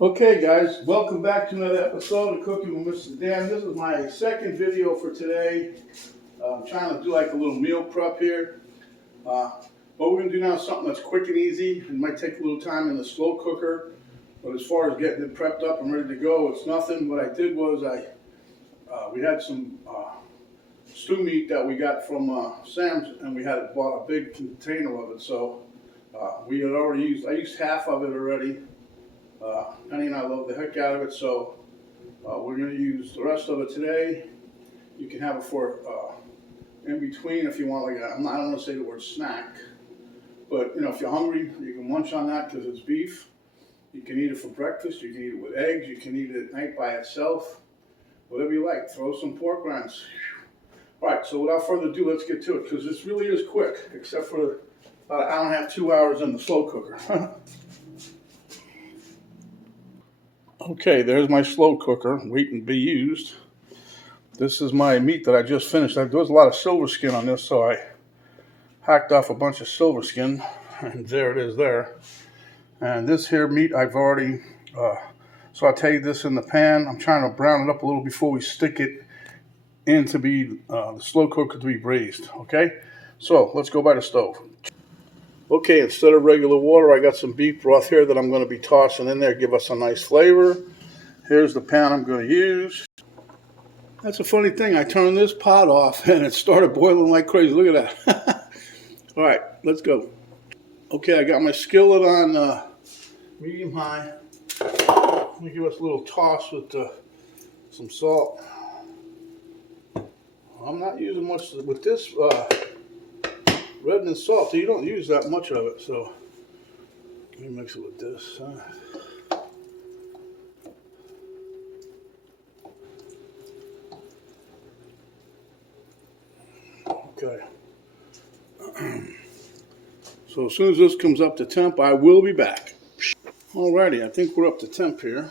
Okay guys, welcome back to another episode of Cooking with Mr. Dan. This is my second video for today. I'm trying to do like a little meal prep here. What we're going to do now is something that's quick and easy. It might take a little time in the slow cooker, but as far as getting it prepped up and ready to go, it's nothing. What I did was we had some stew meat that we got from Sam's, and we had bought a big container of it. So we had already I used half of it already. Penny and I love the heck out of it, so we're going to use the rest of it today. You can have it for in between if you want, like I don't want to say the word snack, but you know, if you're hungry, you can munch on that because it's beef. You can eat it for breakfast, you can eat it with eggs, you can eat it at night by itself, whatever you like. Throw some pork rinds. All right, so without further ado, let's get to it because this really is quick, except for about an hour and a half, 2 hours in the slow cooker. Okay, there's my slow cooker waiting to be used. This is my meat that I just finished. There was a lot of silver skin on this, so I hacked off a bunch of silver skin, and there it is there. And this here meat I've already sauteed this in the pan. I'm trying to brown it up a little before we stick it in to be the slow cooker to be braised. Okay, so let's go by the stove. Okay, instead of regular water, I got some beef broth here that I'm going to be tossing in there, give us a nice flavor. Here's the pan I'm going to use. That's a funny thing. I turned this pot off and it started boiling like crazy. Look at that. All right, let's go. Okay, I got my skillet on medium high. Let me give us a little toss with some salt. I'm not using much with this red and salt. You don't use that much of it, so let me mix it with this. Okay. So as soon as this comes up to temp, I will be back. Alrighty, I think we're up to temp here.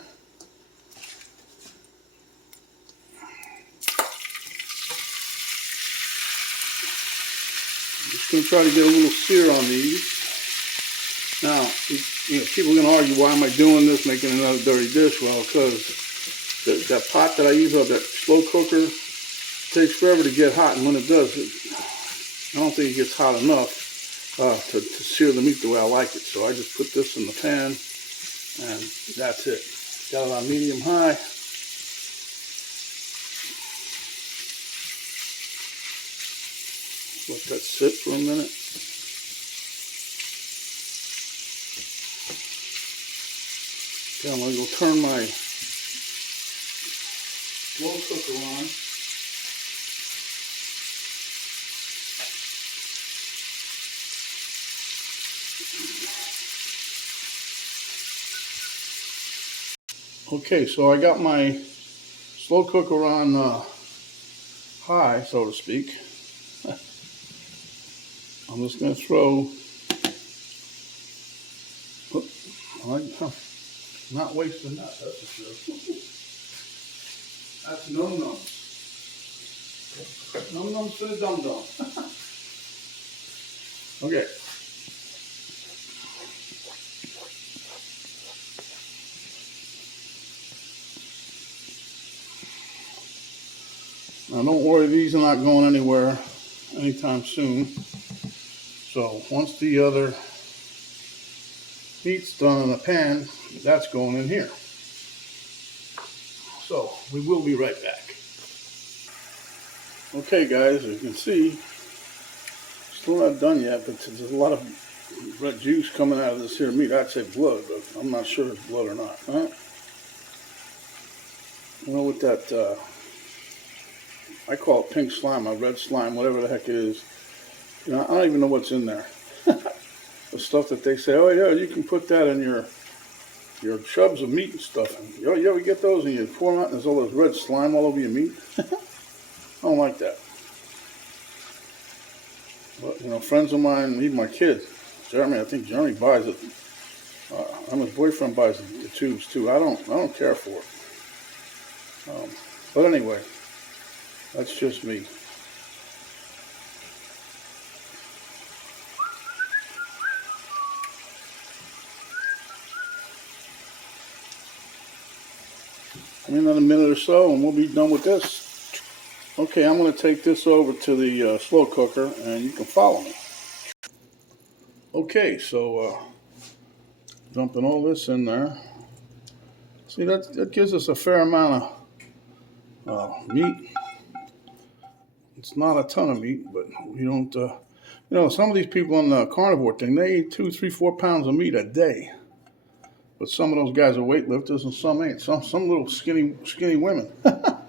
I'm just going to try to get a little sear on these. Now, you know, people are going to argue, why am I doing this, making another dirty dish? Well, because that pot that I use of that slow cooker takes forever to get hot, and when it does, I don't think it gets hot enough to sear the meat the way I like it. So I just put this in the pan, and that's it. Got it on medium high. Let that sit for a minute. Okay, I'm going to go turn my slow cooker on. Okay, so I got my slow cooker on high, so to speak. I'm just going to throw, I'm not wasting that, that's for sure. That's num-nums. Num-nums for the dum-dum. Okay. Now don't worry, these are not going anywhere anytime soon. So once the other meat's done in the pan, that's going in here. So we will be right back. Okay guys, as you can see, still not done yet, but there's a lot of red juice coming out of this here meat. I'd say blood, but I'm not sure it's blood or not. Huh? You know, with that, I call it pink slime, or red slime, whatever the heck it is. You know, I don't even know what's in there. The stuff that they say, oh yeah, you can put that in your chubs of meat and stuff. And, you ever get those and you pour them out and there's all this red slime all over your meat? I don't like that. But, you know, friends of mine, even my kid, Jeremy, I think Jeremy buys it. And his boyfriend buys the tubes too. I don't care for it. But anyway, that's just me. Another minute or so and we'll be done with this. Okay, I'm going to take this over to the slow cooker and you can follow me. Okay, so dumping all this in there. See, that gives us a fair amount of meat. It's not a ton of meat, but we don't, some of these people on the carnivore thing, they eat 2, 3, 4 pounds of meat a day. But some of those guys are weightlifters and some ain't. Some little skinny women. All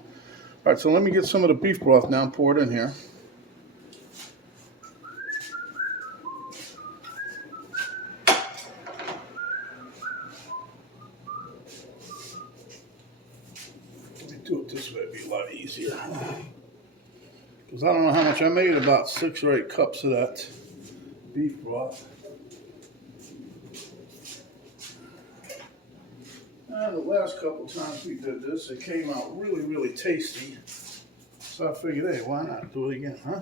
right, so let me get some of the beef broth now and pour it in here. Let me do it this way, it'd be a lot easier. Because I don't know how much I made, about 6 or 8 cups of that beef broth. And the last couple times we did this, it came out really, really tasty. So I figured, hey, why not do it again, huh?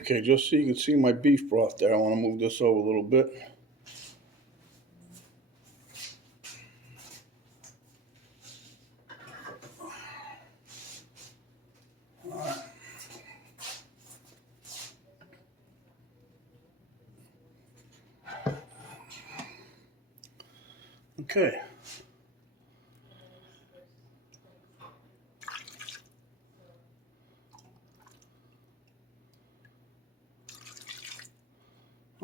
Okay, just so you can see my beef broth there, I want to move this over a little bit. All right. Okay.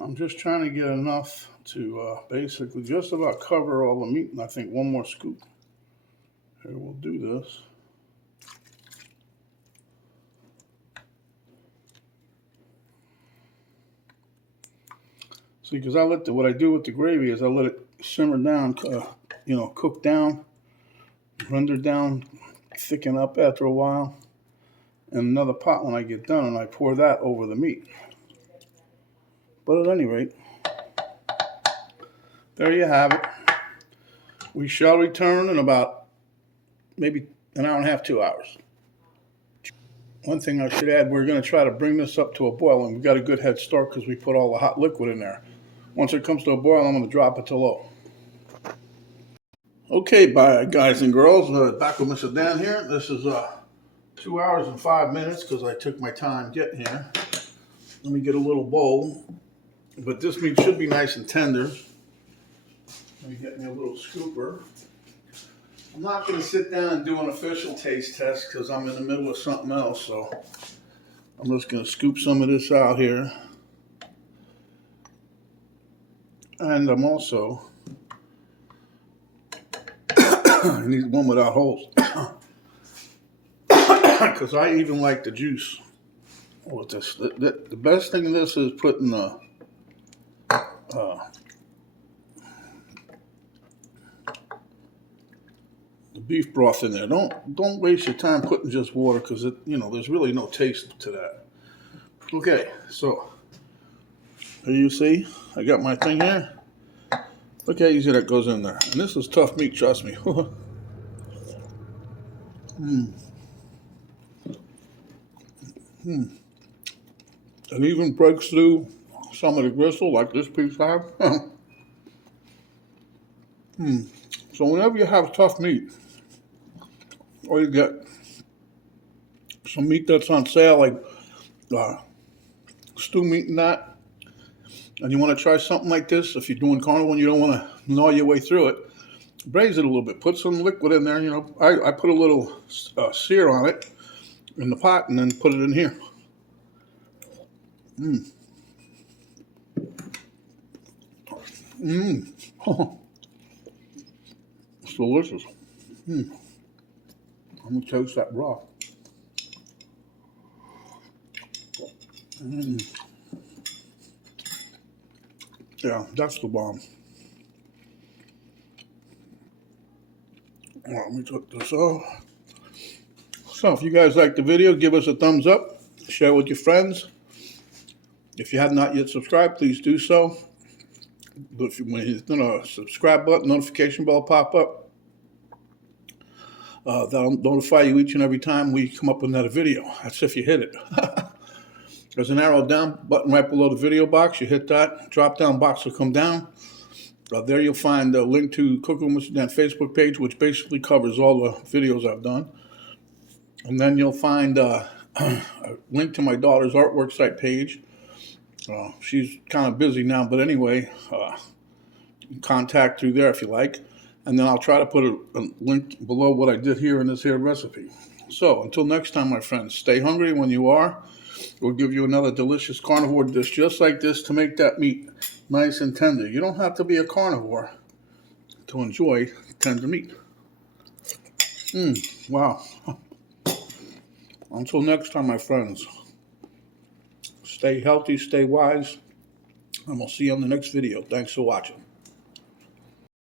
I'm just trying to get enough to basically just about cover all the meat, and I think one more scoop. Here, we'll do this. See, because what I do with the gravy is I let it simmer down, cook down, render down, thicken up after a while. And another pot when I get done, and I pour that over the meat. But at any rate, there you have it. We shall return in about maybe an hour and a half, 2 hours. One thing I should add, we're going to try to bring this up to a boil, and we've got a good head start because we put all the hot liquid in there. Once it comes to a boil, I'm going to drop it to low. Okay, bye, guys and girls. Back with Mr. Dan here. This is 2 hours and 5 minutes because I took my time getting here. Let me get a little bowl. But this meat should be nice and tender. Let me get me a little scooper. I'm not going to sit down and do an official taste test because I'm in the middle of something else. So I'm just going to scoop some of this out here. And I'm also, I need one without holes. Because I even like the juice with this. The best thing in this is putting the beef broth in there. Don't waste your time putting just water because there's really no taste to that. Okay, so here you see I got my thing here. Look how easy that goes in there. And this is tough meat, trust me. It even breaks through some of the gristle like this piece have. So whenever you have tough meat, or you get some meat that's on sale, like stew meat and that, and you want to try something like this, if you're doing carnivore and you don't want to gnaw your way through it, braise it a little bit. Put some liquid in there. I put a little sear on it in the pot and then put it in here. It's delicious. I'm gonna taste that broth. Yeah, that's the bomb. All right, let me take this off. So if you guys like the video, give us a thumbs up, share with your friends. If you have not yet subscribed, please do so. When you hit the subscribe button, notification bell pop up. That'll notify you each and every time we come up with another video. That's if you hit it. There's an arrow down button right below the video box. You hit that, drop down box will come down. There you'll find a link to Cooking with Mr. Dan Facebook page, which basically covers all the videos I've done. And then you'll find a link to my daughter's artwork site page. She's kind of busy now, but anyway, contact through there if you like. And then I'll try to put a link below what I did here in this here recipe. So until next time, my friends, stay hungry. When you are, we'll give you another delicious carnivore dish just like this to make that meat nice and tender. You don't have to be a carnivore to enjoy tender meat. Wow. Until next time, my friends, stay healthy, stay wise, and we'll see you on the next video. Thanks for watching.